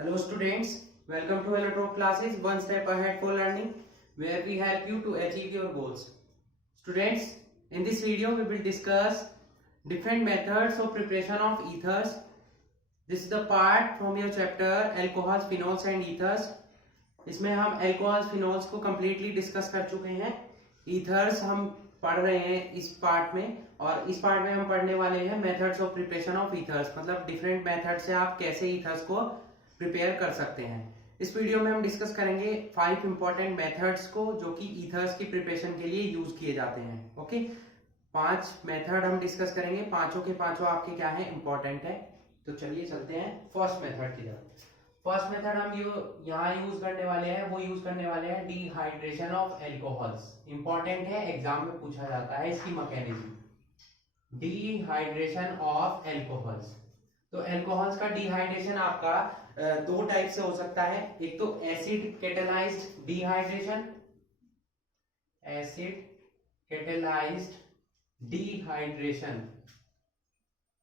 Hello students, welcome to Electro classes one step ahead for learning where we help you to achieve your goals. Students, in this video we will discuss different methods of preparation of ethers. This is the part from your chapter alcohols, phenols and ethers. इसमें हम alcohols, phenols को completely discuss कर चुके हैं. ethers हम पढ़ रहे हैं इस पार्ट में, और इस पार्ट में हम पढ़ने वाले हैं methods of preparation of ethers, मतलब डिफरेंट मेथड से आप कैसे ईथर्स को प्रिपेयर कर सकते हैं. इस वीडियो में हम डिस्कस करेंगे 5 इंपॉर्टेंट मेथड्स को जो कि ईथर्स की प्रिपरेशन के लिए यूज किए जाते हैं. ओके, 5 मेथड हम डिस्कस करेंगे, पांचों के पांचों आपके क्या है, इंपॉर्टेंट है. तो चलिए चलते हैं फर्स्ट मेथड की तरफ. फर्स्ट मेथड हम यहाँ यूज करने वाले हैं, वो यूज करने वाले हैं डिहाइड्रेशन ऑफ एल्कोहल्स. इंपॉर्टेंट है, एग्जाम में पूछा जाता है इसकी मैकेनिज्म. Dehydration of alcohols. तो एल्कोहल्स का डिहाइड्रेशन आपका दो टाइप से हो सकता है. एक तो acid catalysed dehydration, acid catalysed dehydration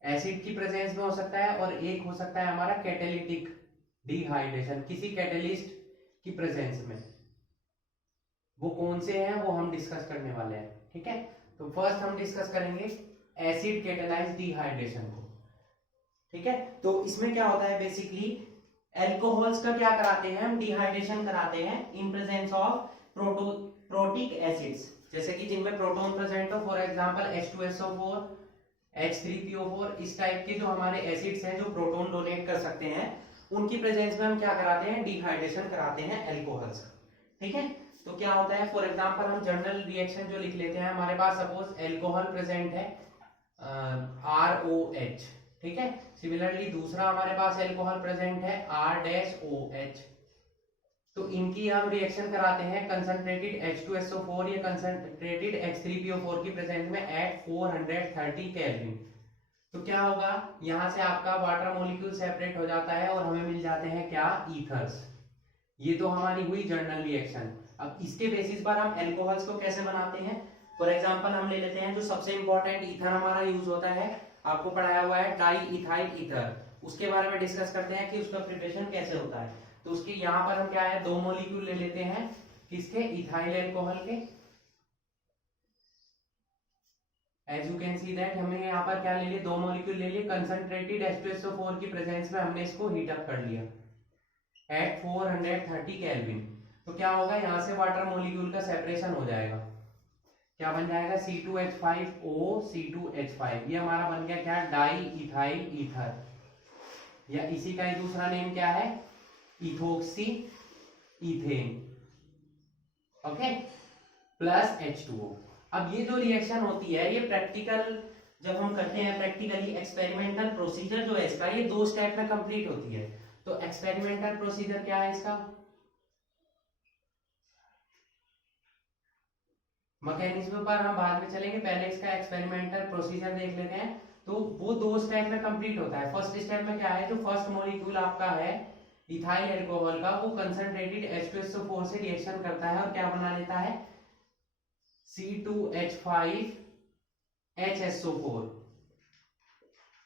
acid की प्रेजेंस में हो सकता है, और एक हो सकता है हमारा कैटेलिटिक डिहाइड्रेशन, किसी कैटेलिस्ट की प्रेजेंस में. वो कौन से हैं वो हम डिस्कस करने वाले हैं. ठीक है, तो फर्स्ट हम डिस्कस करेंगे एसिड कैटेलाइज्ड डिहाइड्रेशन को. ठीक है, तो इसमें क्या होता है, बेसिकली एल्कोहल्स का क्या कराते हैं हम, डिहाइड्रेशन कराते हैं in presence of protic acids, जैसे कि जिनमें प्रोटॉन प्रेजेंट हो, फॉर एग्जांपल H2SO4, H3PO4, इस टाइप के जो हमारे एसिड्स हैं जो प्रोटॉन डोनेट कर सकते हैं, उनकी प्रेजेंस में हम क्या कराते हैं, डिहाइड्रेशन कराते हैं एल्कोहल्स. ठीक है, तो क्या होता है, फॉर एग्जांपल हम जनरल रिएक्शन जो लिख लेते हैं, हमारे पास सपोज एल्कोहल प्रेजेंट है ROH. ठीक है, सिमिलरली दूसरा हमारे पास एल्कोहल प्रेजेंट है R-OH. तो इनकी हम रिएक्शन कराते हैं कंसंट्रेटेड H2SO4 या कंसंट्रेटेड H3PO4 की प्रेजेंस में एट 430 केल्विन. तो क्या होगा, यहां से आपका वाटर मॉलिक्यूल सेपरेट हो जाता है और हमें मिल जाते हैं क्या, ईथर्स. ये तो हमारी हुई जनरल रिएक्शन. अब इसके बेसिस पर हम एल्कोहल्स को कैसे बनाते हैं, फॉर एग्जांपल हम ले लेते हैं जो सबसे इंपॉर्टेंट ईथर हमारा यूज होता है, आपको पढ़ाया हुआ है डाई इथाइल ईथर. उसके बारे में डिस्कस करते हैं कि उसका प्रिपरेशन कैसे होता है. तो उसके यहाँ पर हम क्या है, दो मॉलिक्यूल ले लेते हैं, किसके, इथाइल एल्कोहल के. As you can see that हमने यहाँ पर क्या ले लिए, दो मॉलिक्यूल ले लिए, कंसंट्रेटेड H2SO4 की प्रेजेंस में हमने इसको हीट अप कर लिया एट 430 केल्विन. तो क्या होगा, यहाँ से वाटर मॉलिक्यूल का सेपरेशन हो जाएगा. क्या बन जाएगा, C2H5O C2H5. ये हमारा बन गया क्या, डाई इथाइल ईथर, या इसी का ही दूसरा नेम क्या है, ethoxy ethane. Okay, plus H2O. अब ये जो रिएक्शन होती है, ये प्रैक्टिकल जब हम करते हैं, प्रैक्टिकली एक्सपेरिमेंटल प्रोसीजर जो है इसका, ये 2 स्टेप में कंप्लीट होती है. तो एक्सपेरिमेंटल प्रोसीजर क्या है इसका, मैकेनिज्म पर हम बाद में चलेंगे, पहले इसका एक्सपेरिमेंटल प्रोसीजर देख लेते हैं. तो वो 2 स्टेप में कंप्लीट होता है. फर्स्ट स्टेप में क्या है, जो फर्स्ट मॉलिक्यूल आपका है इथाइल एल्कोहल का, वो कंसंट्रेटेड H2SO4 से रिएक्शन करता है और क्या बना लेता है, C2H5HSO4,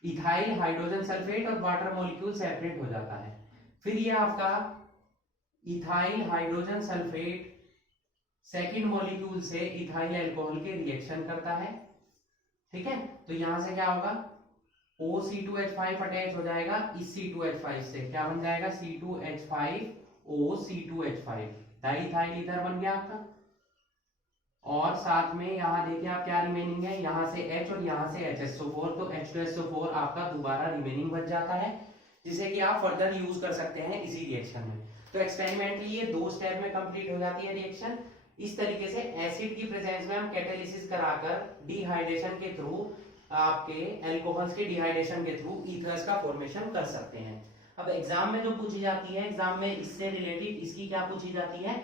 इथाइल हाइड्रोजन सल्फेट, और वाटर मॉलिक्यूल सेपरेट हो जाता है. फिर ये आपका ethyl hydrogen sulphate second molecule से इथाइल एल्कोहल के रिएक्शन करता है. ठीक है, तो यहां से क्या होगा, OC2H5 अटैच हो जाएगा इस C2H5 से, क्या बन जाएगा, C2H5OC2H5, डाइइथाइल ईथर बन गया आपका. और साथ में यहाँ देखिए आप क्या रिमेनिंग है, यहाँ से H और यहाँ से HSO4, तो H2SO4 आपका दोबारा रिमेनिंग बच जाता है, जिसे कि आप फर्दर यूज कर सकते हैं इसी रिएक्शन में. तो एक्सपेरिमेंटली ये 2 स्टेप में कंप्लीट हो जाती है रिएक्शन. इस तरीके से एसिड की प्रेजेंस में हम कैटालिसिस कराकर डिहाइड्रेशन के थ्रू, आपके एल्कोहल्स के डिहाइड्रेशन के थ्रू ईथर्स का फॉर्मेशन कर सकते हैं. अब एग्जाम में जो पूछी जाती है, एग्जाम में इससे रिलेटेड इसकी क्या पूछी जाती है,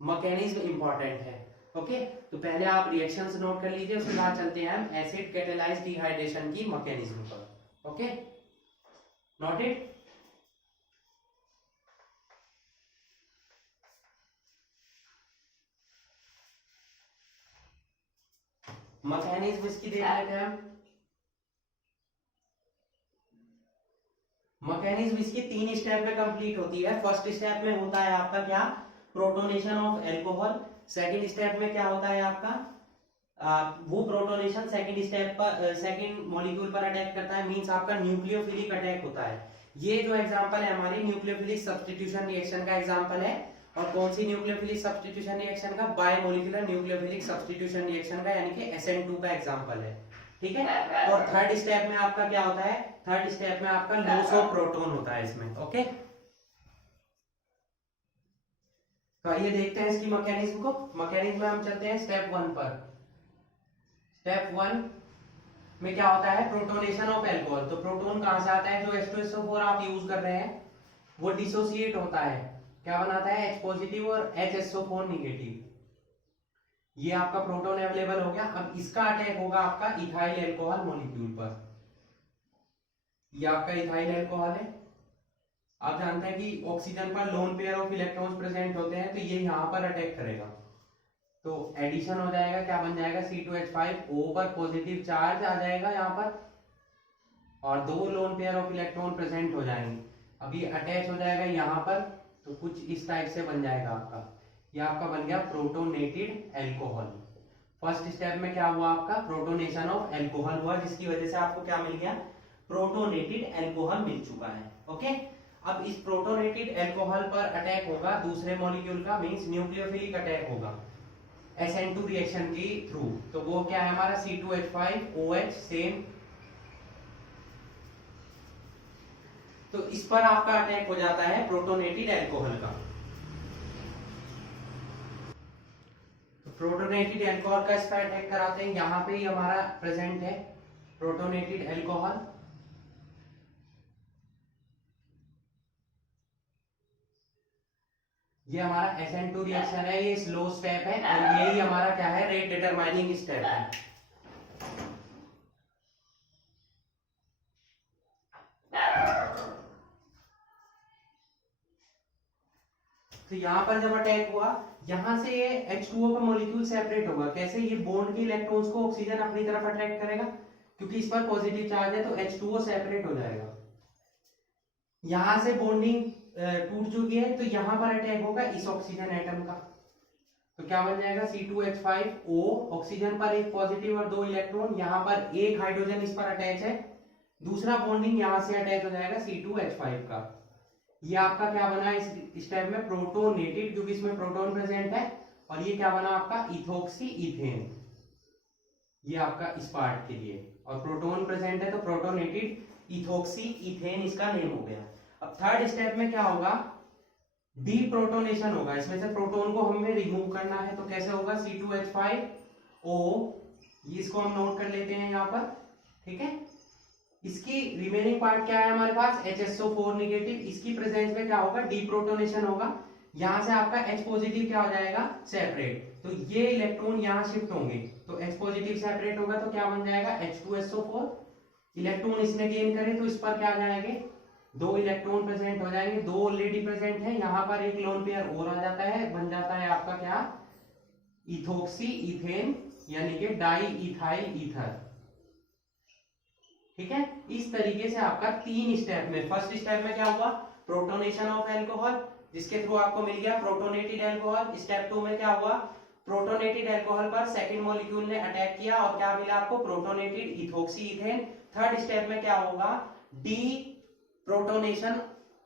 मैकेनिज्म इंपॉर्टेंट है. ओके, तो पहले आप रिएक्शंस नोट कर लीजिए, उसके बाद चलते हैं हम एसिड कैटेलाइज्ड डिहाइड्रेशन की मैकेनिज्म पर. Okay, noted. मैकेनिज्म इसकी देख लेते हैं हम. मैकेनिज्म इसकी 3 स्टेप में कंप्लीट होती है। फर्स्ट स्टेप में होता है आपका क्या, protonation of alcohol. Second step में क्या होता है आपका, वो प्रोटोनेशन सेकंड स्टेप पर सेकंड मॉलिक्यूल पर अटैक करता है, मींस आपका न्यूक्लियोफिलिक अटैक होता है। ये जो एग्जांपल है हमारी न्यूक्लियोफिलिक सब्स्टिट्यूशन रिएक्शन का एग्जांपल है। और कौन सी न्यूक्लियोफिलिक सब्स्टिट्यूशन रिएक्शन का, बायोमोलिकुलर न्यूक्लियोफिलिक सब्स्टिट्यूशन रिएक्शन का, यानी कि SN2 का एग्जांपल है। ठीक है। और थर्ड स्टेप में आपका क्या होता है, थर्ड स्टेप में आपका लॉस ऑफ प्रोटॉन होता है इसमें। ओके, तो आइए देखते हैं इसकी मैकेनिज्म को। मैकेनिज्म में हम चलते हैं स्टेप 1 पर। स्टेप 1 में क्या होता है, प्रोटोनेशन ऑफ एल्कोहल। तो प्रोटॉन कहां से आता है, जो H2SO4 आप यूज कर रहे हैं वो डिसोसिएट होता है, क्या बनाता है, H पॉजिटिव और HSO4 निगेटिव। ये आपका प्रोटॉन अवेलेबल हो गया। अब इसका अटैक होगा आपका इथाइल एल्कोहल मॉलिक्यूल पर। ये आपका इथाइल एल्कोहल है। आप जानते हैं कि ऑक्सीजन पर lone pair of electrons present होते हैं, तो ये यहां पर अटैक करेगा। तो एडिशन हो जाएगा, क्या बन जाएगा, C2H5O पर पॉजिटिव चार्ज आ जाएगा यहाँ पर, और 2 lone pair of electron present हो जाएंगे। अभी अटैच हो जाएगा यहाँ पर, तो कुछ इस टाइप से बन जाएगा आपका। ये आपका बन गया प्रोटोनेटेड एल्कोहल। फर्स्ट स्टेप में क्या हुआ आपका, प्रोटोनेशन ऑफ एल्कोहल हुआ, जिसकी वजह से आपको क्या मिल गया, प्रोटोनेटेड एल्कोहल मिल चुका है। ओके, अब इस प्रोटोनेटेड एल्कोहल पर अटैक होगा दूसरे मॉलिक्यूल का, मींस न्यूक्लियोफिलिक अटैक होगा SN2 रिएक्शन की थ्रू। तो वो क्या है हमारा, C2H5OH सेम। तो इस पर आपका अटैक हो जाता है प्रोटोनेटेड एल्कोहल का। तो प्रोटोनेटेड एल्कोहल का इस पर अटैक कराते हैं, यहां पे ही हमारा प्रेजेंट है प्रोटोनेटेड एल्कोहल। ये हमारा SN2 रिएक्शन है, ये स्लो स्टेप है, और यही हमारा क्या है, रेट डिटरमाइनिंग स्टेप है। तो यहाँ पर जब अटैक हुआ, यहां से ये H2O का मॉलिक्यूल सेपरेट होगा। कैसे, ये बॉन्ड के इलेक्ट्रॉन्स को ऑक्सीजन अपनी तरफ अट्रैक्ट करेगा, क्योंकि इस पर पॉजिटिव चार्ज है, तो H2O सेपरेट हो जाएगा। यहां से बॉन्डिंग टूट चुकी है, तो यहां पर अटैक होगा इस ऑक्सीजन एटम का। तो क्या बन जाएगा, C2H5O, ऑक्सीजन पर एक पॉजिटिव और 2 इलेक्ट्रॉन, यहाँ पर एक हाइड्रोजन इस पर अटैच है, दूसरा बॉन्डिंग यहां से अटैच हो जाएगा C2H5 का। ये आपका क्या बना इस स्टेप में, प्रोटोनेटेड, क्योंकि इसमें प्रोटॉन प्रेजेंट है। और ये क्या बना आपका, इथोक्सी इथेन। ये आपका इस पार्ट के लिए, और प्रोटॉन प्रेजेंट है तो प्रोटोनेटेड इथोक्सी इथेन इसका नेम हो गया। अब थर्ड स्टेप में क्या होगा, डीप्रोटोनेशन होगा। इसमें से प्रोटॉन को हमें रिमूव करना है, तो कैसे होगा, C2H5O, इसको हम नोट कर लेते हैं यहाँ पर। ठीक है, इसकी रिमेनिंग पार्ट क्या है हमारे पास, HSO4 निगेटिव। इसकी प्रेजेंस में क्या होगा, डीप्रोटोनेशन होगा। यहां से आपका H पॉजिटिव क्या हो जाएगा, सेपरेट। तो ये इलेक्ट्रॉन यहां शिफ्ट होंगे, तो H पॉजिटिव सेपरेट होगा, तो क्या बन जाएगा, H2SO4। इलेक्ट्रॉन इसने गेन करे, तो इस पर क्या आ जाएंगे, 2 इलेक्ट्रॉन प्रेजेंट हो जाएंगे, 2 ऑलरेडी प्रेजेंट है। यहाँ पर एक लोन पेयर और आ जाता है, बन जाता है आपका क्या, इथोक्सी इथेन, यानी कि डाई इथाइल ईथर। ठीक है, इस तरीके से आपका 3 स्टेप में, फर्स्ट स्टेप में क्या हुआ, प्रोटोनेशन ऑफ एल्कोहल, जिसके थ्रू आपको मिल गया प्रोटोनेटेड एल्कोहल। स्टेप 2 में क्या हुआ, प्रोटोनेटेड एल्कोहल पर सेकंड मॉलिक्यूल ने अटैक किया, और क्या मिला आपको, protonated ethoxy ethane. Third step में क्या होगा, डी प्रोटोनेशन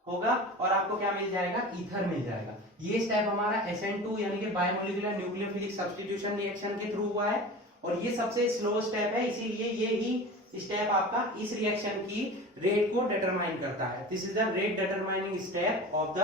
होगा, और आपको क्या मिल जाएगा, ईथर मिल जाएगा। ये स्टेप हमारा SN2 यानी कि बायोमोलिकुलर न्यूक्लियोफिलिक सब्स्टिट्यूशन रिएक्शन के थ्रू हुआ है, और ये सबसे स्लो स्टेप है, इसीलिए ये ही स्टेप आपका इस रिएक्शन की रेट को डिटरमाइन करता है। This is the rate determining step of the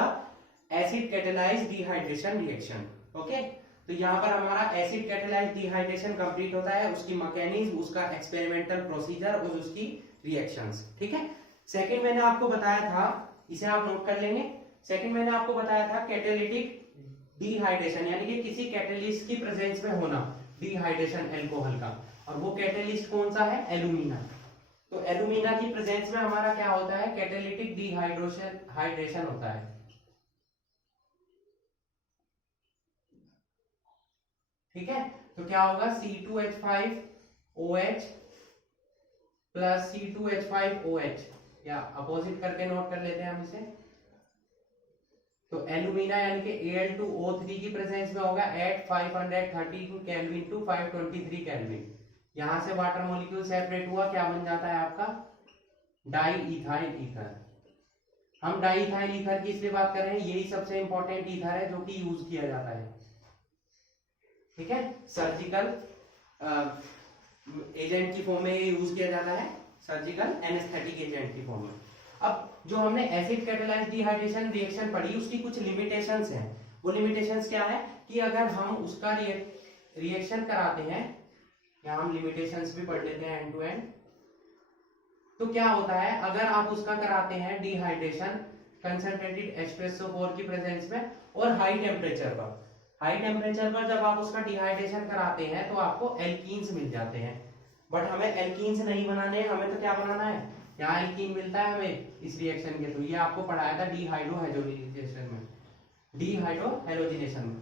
acid catalysed dehydration reaction. Okay, तो यहाँ पर हमारा एसिड कैटालाइज्ड डिहाइड्रेशन कंप्लीट होता है, उसकी मैकेनिज्म, उसका एक्सपेरिमेंटल प्रोसीजर और उसकी रिएक्शंस। ठीक है, सेकंड मैंने आपको बताया था, इसे आप नोट कर लेंगे। सेकंड मैंने आपको बताया था कैटालिटिक डिहाइड्रेशन, यानी कि किसी कैटलिस्ट की प्रेजेंस में होना, डिहाइड्रेशन एल्कोहल का, और वो कैटलिस्ट कौन सा है, एल्यूमिना। तो एल्यूमिना की प्रेजेंस में हमारा क्या होता है, कैटालिटिक डिहाइड्रेशन होता है। ठीक है, तो क्या होगा, C2H5OH प्लस C2H5OH, या अपोजिट करके नोट कर लेते हैं हम इसे। तो एल्यूमिना यानी कि Al2O3 की प्रेजेंस में होगा एट 532 केल्विन टू 523 केल्विन। यहां से वाटर मॉलिक्यूल सेपरेट हुआ, क्या बन जाता है आपका डाई इथाइल ईथर। हम डाई इथाइल ईथर की इसलिए बात कर रहे हैं, यही सबसे इंपॉर्टेंट ईथर है जो कि यूज किया जाता है, ठीक है, सर्जिकल एजेंट की फॉर्म में यूज किया जाता है, सर्जिकल एनेस्थेटिक एजेंट की फॉर्म में। अब जो हमने एसिड कैटालाइज्ड डिहाइड्रेशन रिएक्शन पढ़ी, उसकी कुछ लिमिटेशंस हैं। वो लिमिटेशंस क्या है कि अगर हम उसका रिएक्शन कराते हैं, या हम लिमिटेशंस भी पढ़ लेते हैं एंड टू एंड। तो क्या होता है अगर आप उसका कराते हैं डिहाइड्रेशन कंसंट्रेटेड H2SO4 की प्रेजेंस में और हाई टेम्परेचर पर, हाई टेम्परेचर पर जब आप उसका डिहाइड्रेशन कराते हैं तो आपको एल्कीन्स मिल जाते हैं। बट हमें एल्कीन्स नहीं बनाने, हमें तो क्या बनाना है, यहाँ एल्कीन मिलता है हमें इस रिएक्शन के थ्रू। ये आपको पढ़ाया था डिहाइड्रोहेलोजिनेशन में, डिहाइड्रोहेलोजिनेशन में,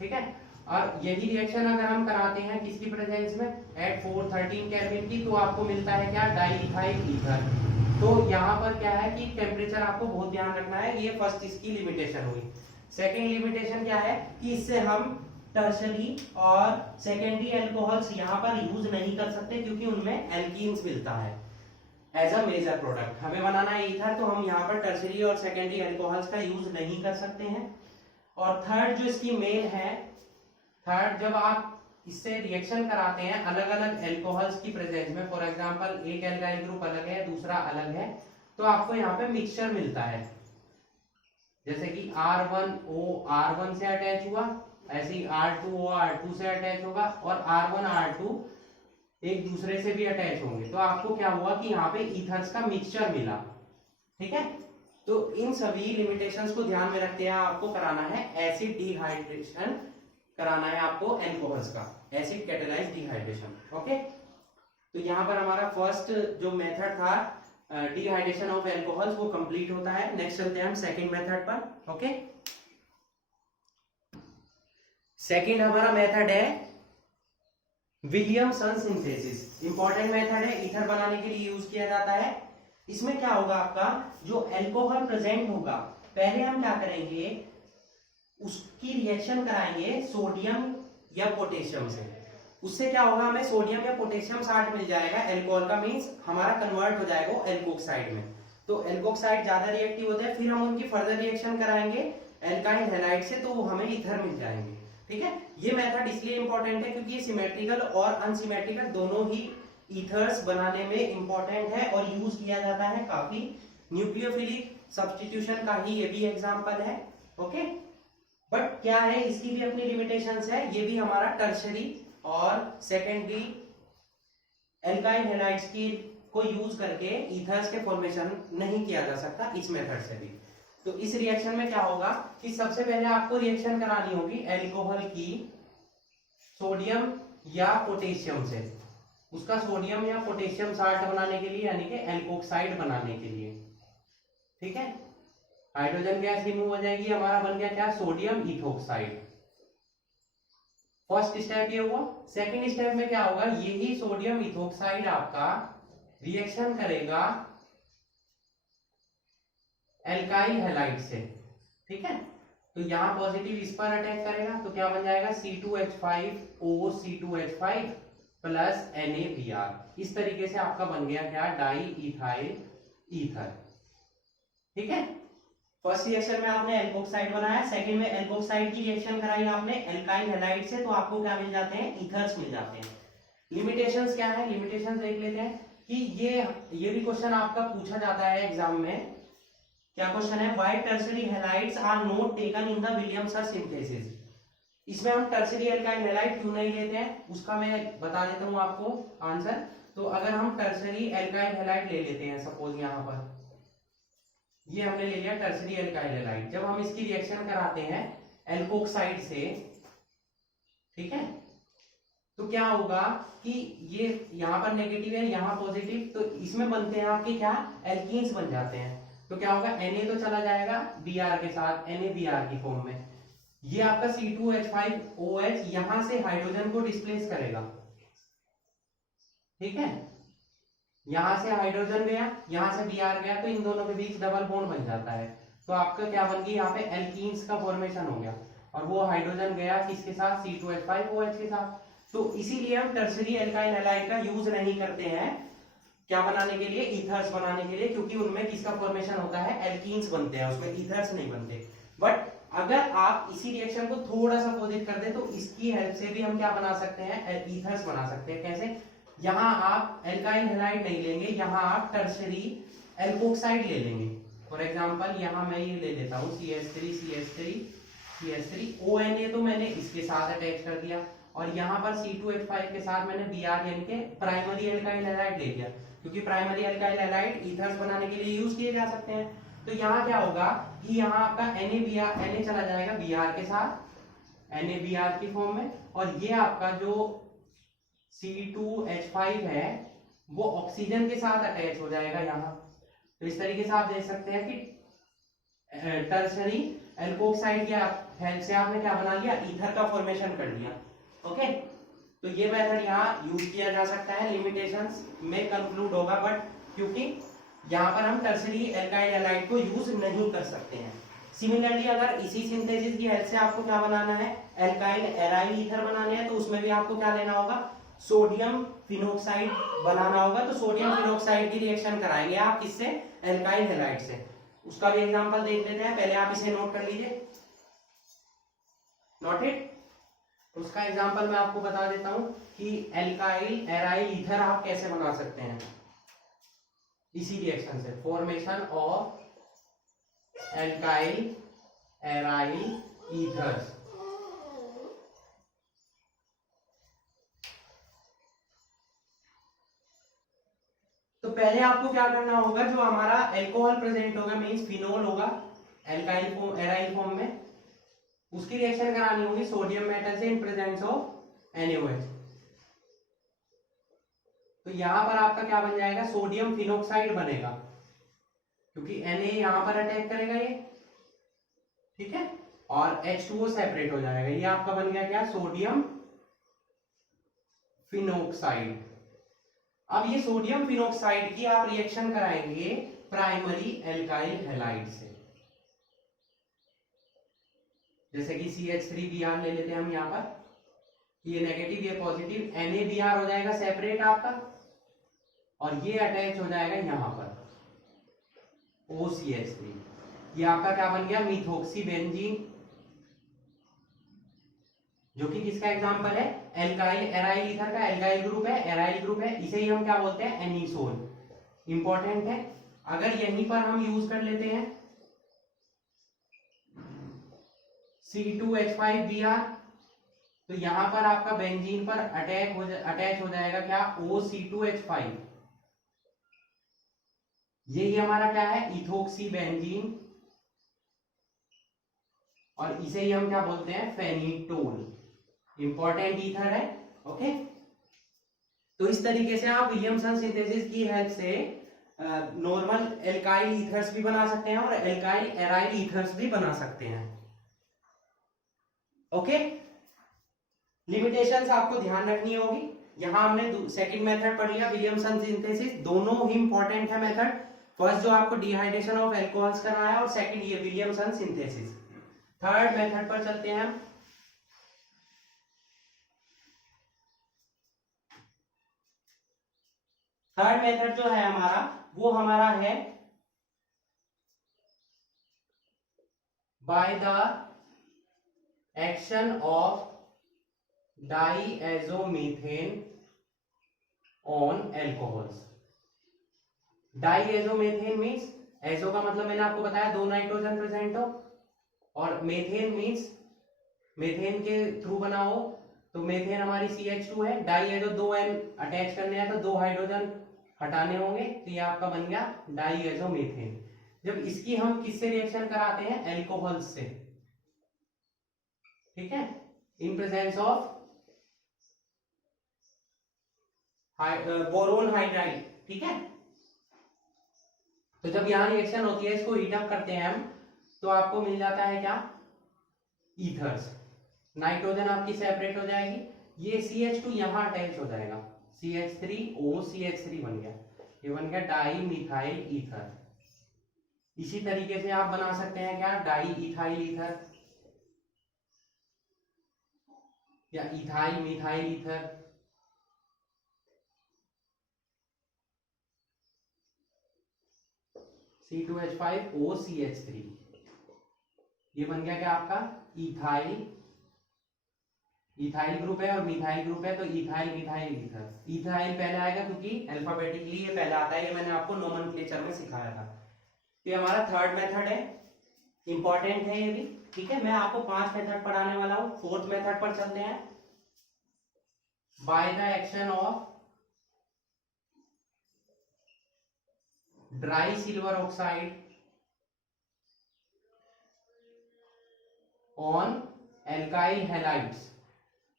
ठीक है। और यही रिएक्शन अगर हम कराते हैं किसकी प्रेजेंस में, एट 413 केल्विन की, तो आपको मिलता है क्या, डाइइथाइल ईथर। तो यहाँ पर क्या है कि टेम्परेचर आपको बहुत ध्यान रखना है, ये फर्स्ट इसकी लिमिटेशन हुई। सेकेंड लिमिटेशन क्या है कि इससे हम टर्शरी और सेकेंडरी अल्कोहल्स यहाँ पर यूज नहीं कर सकते, क्योंकि उनमें एल्कीन्स मिलता है एज अ मेजर प्रोडक्ट। हमें बनाना है ईथर, तो हम यहाँ पर टर्शरी और सेकेंडरी अल्कोहल्स का यूज नहीं कर सकते हैं। और थर्ड जो इसकी मेन है, थर्ड जब आप इससे रिएक्शन कराते हैं अलग अलग एल्कोहल्स की प्रेजेंस में, फॉर एग्जांपल एक एल्काइल ग्रुप अलग है दूसरा अलग है, तो आपको यहाँ पे मिक्सचर मिलता है। जैसे कि R1O R1 से अटैच हुआ, ऐसे ही R2O R2 से अटैच होगा, और R1 R2 एक दूसरे से भी अटैच होंगे। तो आपको क्या हुआ कि यहाँ पे ईथर्स का मिक्सचर मिला, ठीक है। तो इन सभी लिमिटेशंस को ध्यान में रखते हैं आपको कराना है एसिड डिहाइड्रेशन, कराना है आपको एल्कोहल्स का, एसिड कैटालाइज्ड डिहाइड्रेशन, ओके। तो यहाँ पर हमारा फर्स्ट जो मेथड था डिहाइड्रेशन ऑफ एल्कोहल्स वो कंप्लीट होता है। नेक्स्ट चलते हैं हम सेकंड मेथड पर, ओके। सेकंड हमारा मेथड है विलियमसन सिंथेसिस। इंपॉर्टेंट मेथड है, ईथर बनाने के लिए यूज किया जाता है। इसमें क्या होगा, आपका जो एल्कोहल प्रेजेंट होगा, पहले हम क्या करेंगे, उसकी रिएक्शन कराएंगे सोडियम या पोटेशियम से। उससे क्या होगा, हमें सोडियम या पोटेशियम साल्ट मिल जाएगा एल्कोहल का, मींस हमारा कन्वर्ट हो जाएगा वो एल्कोक्साइड में। तो एल्कोक्साइड ज्यादा रिएक्टिव होते हैं, फिर हम उनकी फर्दर रिएक्शन कराएंगे एल्काइल हैलाइड से, तो वो हमें ईथर मिल जाएंगे, ठीक है। ये मेथड इसलिए इंपॉर्टेंट है क्योंकि ये सिमेट्रिकल और अनसिमेट्रिकल दोनों ही ईथर्स बनाने में इंपॉर्टेंट है और यूज किया जाता है काफी। न्यूक्लियोफिलिक सब्स्टिट्यूशन का ही ये भी एग्जांपल है, ओके। बट क्या है, इसकी भी अपनी लिमिटेशंस है। ये भी हमारा टर्शरी और सेकेंडरी एल्काइल हैलाइड्स की को यूज करके ईथर्स के फॉर्मेशन नहीं किया जा सकता इस मेथड से भी। तो इस रिएक्शन में क्या होगा कि सबसे पहले आपको रिएक्शन करानी होगी एल्कोहल की सोडियम या पोटेशियम से, उसका सोडियम या पोटेशियम साल्ट बनाने के लिए, यानी कि एल्कोक्साइड बनाने के लिए, ठीक है। हाइड्रोजन गैस रिमूव हो जाएगी, हमारा बन गया क्या, सोडियम इथोक्साइड। फर्स्ट स्टेप ये हुआ। सेकंड स्टेप में क्या होगा, यही सोडियम इथोक्साइड आपका रिएक्शन करेगा एल्काइल हैलाइड से, ठीक है। तो यहाँ पॉजिटिव इस पर अटैक करेगा, तो क्या बन जाएगा, C2H5O C2H5 प्लस NaBr। इस तरीके से आपका बन गया क्या, डाई इथाइल ईथर, ठीक है। फर्स्ट रिएक्शन में आपने एल्कोक्साइड बनाया, सेकंड में एल्कोक्साइड की रिएक्शन कराई आपने एल्काइल हैलाइड से, तो आपको क्या मिल जाते हैं, ईथर्स मिल जाते हैं। लिमिटेशंस क्या है, लिमिटेशंस देख लेते हैं कि ये भी क्वेश्चन आपका पूछा जाता है एग्जाम में। क्या क्वेश्चन है, why tertiary halides are not taken in the Williamson synthesis. इसमें हम टर्शियरी एल्काइल हैलाइड क्यों नहीं लेते हैं, उसका मैं बता देता हूं आपको आंसर। तो अगर हम टर्शियरी एल्काइल हैलाइड ले लेते हैं, सपोज यहाँ पर ये हमने ले लिया टर्शियरी एल्काइल हैलाइड, जब हम इसकी रिएक्शन कराते हैं एल्कोक्साइड से, ठीक है, तो क्या होगा कि ये यहाँ पर नेगेटिव है यहाँ पॉजिटिव, तो इसमें बनते हैं आपके क्या, एल्कीन्स बन जाते हैं। तो क्या होगा, Na तो चला जाएगा Br के साथ, NaBr की फॉर्म में। ये आपका C2H5OH यहां से हाइड्रोजन को डिस्प्लेस करेगा, ठीक है, यहाँ से हाइड्रोजन गया, यहाँ से Br गया, तो इन दोनों के बीच डबल बॉन्ड बन जाता है। तो आपका क्या बन गई यहाँ पे एल्कीन्स का फॉर्मेशन हो गया। और वो हाइड्रोजन गया किसके साथ, C2H5OH के साथ। तो इसीलिए हम टर्सरी एल्काइल हैलाइड का यूज नहीं करते हैं क्या बनाने के लिए, ईथर्स बनाने के लिए, क्योंकि उनमें किसका फॉर्मेशन होता है, एल्कीन्स बनते हैं, उसमें ईथर्स नहीं बनते। बट अगर आप इसी रिएक्शन को थोड़ा सा पॉजिटिव कर दें तो इसकी हेल्प से भी हम क्या बना सकते हैं, ईथर्स बना सकते हैं। कैसे, यहाँ आप एल्काइल हैलाइड नहीं लेंगे, यहाँ आप टर्सरी एल्कोक्साइड ले लेंगे। फॉर एग्जांपल यहाँ मैं ये ले लेता हूँ CH3 ONA, तो मैंने इसके साथ अटैच कर दिया, और यहाँ पर C2H5 के साथ मैंने Br यानी के प्राइमरी एल्काइल हैलाइड ले लिया, क्योंकि प्राइमरी एल्काइल हैलाइड ईथर्स बनाने के लिए यूज किए जा सकते हैं। तो यहाँ क्या होगा कि यहाँ आपका Na चला जाएगा Br के साथ, NaBr की फॉर्म में, और ये आपका जो C2H5 है वो ऑक्सीजन के साथ अटैच हो जाएगा यहाँ। तो इस तरीके से आप देख सकते हैं कि टर्सरी एल्कोक्साइड की हेल्प से आपने क्या बना लिया, ईथर का फॉर्मेशन कर लिया। ओके, तो ये मेथड यहाँ यूज किया जा सकता है, लिमिटेशंस में कंक्लूड होगा, बट क्योंकि यहाँ पर हम टर्सरी एल्काइल हैलाइड को यूज नहीं कर सकते हैं। सिमिलरली अगर इसी सिंथेसिस की हेल्प से आपको क्या बनाना है, एल्काइल एराइल ईथर बनाने हैं, तो उसमें भी आपको क्या लेना होगा, सोडियम फिनोक्साइड बनाना होगा। तो सोडियम फिनोक्साइड की रिएक्शन कराएंगे आप किससे, एल्काइल हैलाइड से। उसका भी एग्जांपल देख लेते हैं, पहले आप इसे नोट कर लीजिए, नोट इट। उसका एग्जांपल मैं आपको बता देता हूं कि एल्काइल एराइल ईथर आप कैसे बना सकते हैं इसी रिएक्शन से, formation of alkyl aryl ethers. तो पहले आपको क्या करना होगा, जो हमारा एल्कोहल प्रेजेंट होगा, मींस फिनोल होगा एल्काइल फॉर्म एराइल फॉर्म में, उसकी रिएक्शन करानी होगी सोडियम मेटल से इन प्रेजेंस ऑफ NaOH। तो यहां पर आपका क्या बन जाएगा, सोडियम फिनोक्साइड बनेगा, क्योंकि Na यहां पर अटैक करेगा ये, ठीक है, और H2O सेपरेट हो जाएगा। ये आपका बन गया क्या, सोडियम फिनोक्साइड। अब ये सोडियम फिनोक्साइड की आप रिएक्शन कराएंगे प्राइमरी एल्काइल हैलाइड से, जैसे कि CH3Br ले लेते हैं हम यहाँ पर, ये नेगेटिव ये पॉजिटिव, NaBr हो जाएगा सेपरेट आपका, और ये अटैच हो जाएगा यहाँ पर OCH3। ये आपका क्या बन गया, मिथोक्सी बेंजीन, जो कि किसका एग्जांपल है, एल्काइल एराइल ईथर का एल्काइल ग्रुप है, एराइल ग्रुप है, इसे ही हम क्या बोलते हैं, एनीसोल। इंपॉर्टेंट है, अगर यहीं पर हम यूज कर लेते हैं C2H5Br, तो यहां पर आपका बेंजीन पर अटैच हो जाएगा क्या, OC2H5। यही हमारा क्या है, इथोक्सी बेंजीन, और इसे ही हम क्या बोलते हैं, फेनिटोल। इंपॉर्टेंट ईथर है। ओके, तो इस तरीके से आप विलियमसन सिंथेसिस की हेल्प से नॉर्मल एल्काइल ईथर्स भी बना सकते हैं और एल्काइल एराइल ईथर्स भी बना सकते हैं। ओके, लिमिटेशंस आपको ध्यान रखनी होगी। यहां हमने सेकंड मेथड पढ़ लिया, विलियमसन सिंथेसिस। दोनों ही इंपॉर्टेंट है मेथड। फर्स्ट जो आपको डिहाइड्रेशन ऑफ एल्कोहल्स करना है, और सेकंड ये विलियमसन सिंथेसिस। थर्ड मेथड पर चलते हैं हम। थर्ड मेथड जो है हमारा, वो हमारा है by the action of diazomethane on alcohols. Diazomethane means, azo का मतलब मैंने आपको बताया दो नाइट्रोजन प्रेजेंट हो, और मेथेन मीन्स मेथेन के थ्रू बना हो। तो मेथेन हमारी CH2 है, डाईएजो दो N अटैच करने हैं तो दो हाइड्रोजन हटाने होंगे, तो ये आपका बन गया डाईएजोमीथेन। जब इसकी हम किससे रिएक्शन कराते हैं, एल्कोहल से, ठीक है, in presence of boron hydride, ठीक है। तो जब यहां रिएक्शन होती है, इसको हीट अप करते हैं हम, तो आपको मिल जाता है क्या, ईथर्स। नाइट्रोजन आपकी सेपरेट हो जाएगी, ये CH2 यहां अटैच हो जाएगा, CH3O CH3 बन गया। ये बन गया डाई मिथाइल ईथर। इसी तरीके से आप बना सकते हैं क्या, डाई इथाइल ईथर या इथाइल मिथाइल ईथर। C2H5OCH3, ये बन गया क्या आपका इथाइल, इथाइल ग्रुप है और मिथाइल ग्रुप है, तो इथाइल मिथाइल ईथर। इथाइल पहले आएगा क्योंकि अल्फाबेटिकली ये पहले आता है, ये मैंने आपको नोमेनक्लेचर में सिखाया था। तो ये हमारा थर्ड मेथड है, इंपॉर्टेंट है ये भी, ठीक है। मैं आपको 5 मेथड पढ़ाने वाला हूं। फोर्थ मेथड पर चलते हैं। Bye the action of dry silver oxide on alkyl halides.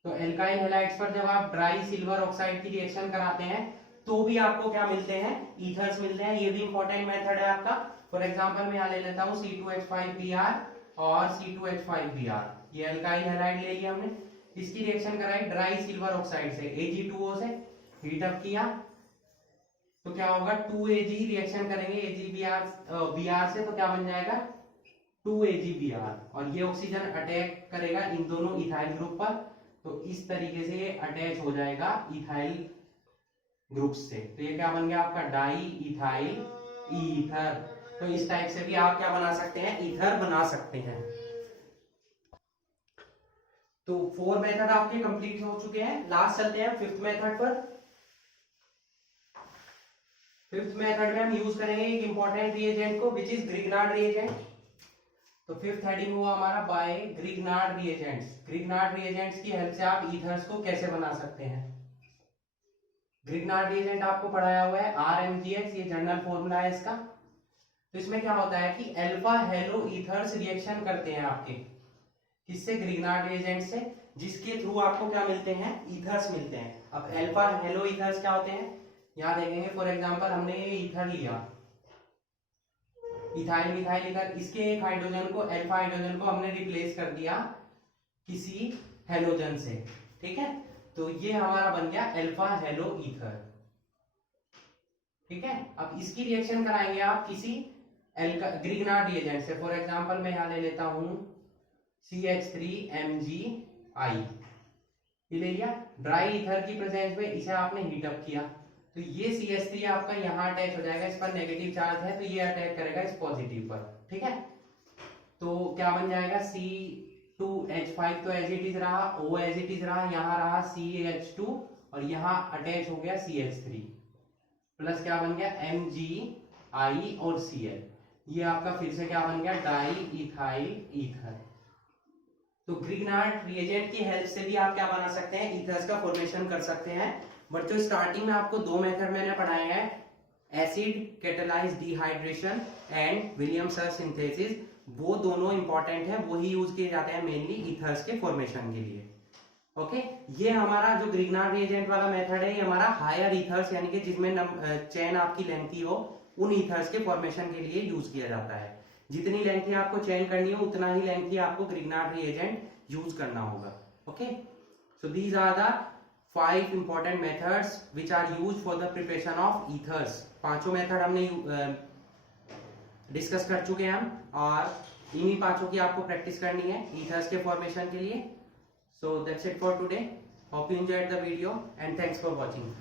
तो एल्काइल हैलाइड्स पर जब आप ड्राई सिल्वर ऑक्साइड की रिएक्शन कराते हैं तो भी आपको क्या मिलते हैं, ईथर्स मिलते हैं। ये भी इंपॉर्टेंट मेथड है आपका। फॉर एग्जांपल मैं यहाँ ले लेता हूँ C2H5Br और C2H5Br, ये एल्काइल हैलाइड ले लिया हमने, इसकी रिएक्शन कराई ड्राई सिल्वर ऑक्साइड से, Ag2O से हीट अप किया, तो क्या होगा 2Ag रिएक्शन करेंगे Ag से, तो क्या बन जाएगा 2AgBr, और ये ऑक्सीजन अटैक करेगा इन दोनों इथाइल ग्रुप पर, तो इस तरीके से ये अटैच हो जाएगा इथाइल ग्रुप से। तो ये क्या बन गया आपका डाई इथाइल ईथर। तो इस टाइप से भी आप क्या बना सकते हैं, ईथर बना सकते हैं। तो 4 मेथड आपके कंप्लीट हो चुके हैं। लास्ट चलते हैं 5th मेथड पर। 5th मेथड में हम यूज करेंगे एक इंपॉर्टेंट रिएजेंट को, विच इज ग्रिग्नार्ड रिएजेंट। तो 5th हेडिंग हुआ हमारा by Grignard reagents. Grignard reagents की हेल्प से आप ईथर्स को कैसे बना सकते हैं। ग्रिग्नार्ड रिएजेंट आपको पढ़ाया हुआ है RMGX, ये जनरल फॉर्मूला है इसका। तो इसमें क्या होता है कि अल्फा हेलो ईथर्स रिएक्शन करते हैं आपके, किससे, ग्रिग्नार्ड रिएजेंट से, जिसके थ्रू आपको क्या मिलते हैं, ईथर्स मिलते हैं। अब अल्फा हेलो ईथर्स क्या होते हैं, यहाँ देखेंगे। फॉर एग्जांपल हमने ये ईथर लिया, इथाइल मिथाइल ईथर, इसके एक हाइड्रोजन को, अल्फा हाइड्रोजन को हमने रिप्लेस कर दिया किसी हेलोजन से, ठीक है। तो ये हमारा बन गया अल्फा हेलो ईथर, ठीक है। अब इसकी रिएक्शन कराएंगे आप किसी ग्रिग्नार्ड रिएजेंट से। फॉर एग्जांपल मैं यहाँ ले लेता हूं CH3MgI, ये ले लिया। ड्राई ईथर की प्रेजेंस में इसे आपने हीट अप किया, तो ये CH3 आपका यहाँ अटैच हो जाएगा, इस पर नेगेटिव चार्ज है, तो ये अटैक करेगा इस पॉजिटिव पर, ठीक है। तो क्या बन जाएगा C2H5 तो एज इट इज रहा, O एज इट इज रहा, यहाँ रहा CH2 और यहाँ अटैच हो गया CH3, प्लस क्या बन गया MgI और Cl, ये आपका फिर से क्या बन गया डाई इथाइल ईथर। तो ग्रिग्नार्ड रिएजेंट की हेल्प से भी आप क्या बना सकते हैं, ईथर्स का फॉर्मेशन कर सकते हैं। बट जो स्टार्टिंग में आपको 2 मेथड मैंने पढ़ाए हैं, acid catalysed dehydration and Williamson synthesis, वो दोनों इंपॉर्टेंट है, वही यूज किए जाते हैं मेनली ईथर्स के फॉर्मेशन के लिए। ओके, ये हमारा जो ग्रिग्नार्ड रिएजेंट वाला मेथड है, ये हमारा हायर ईथर्स यानी कि जिसमें चेन आपकी लेंथी हो, उन ईथर्स के फॉर्मेशन के लिए यूज किया जाता है। जितनी लेंथी आपको चेन करनी हो उतना ही लेंथी आपको ग्रिग्नार्ड रिएजेंट यूज करना होगा। Okay, so these are the 5 important methods which are used for the preparation of ethers। 5 method हमने डिस्कस कर चुके हैं हम, और इन्हीं 5 की आपको प्रैक्टिस करनी है ईथर्स के फॉर्मेशन के लिए। So that's it for today. Hope you enjoyed the video and thanks for watching.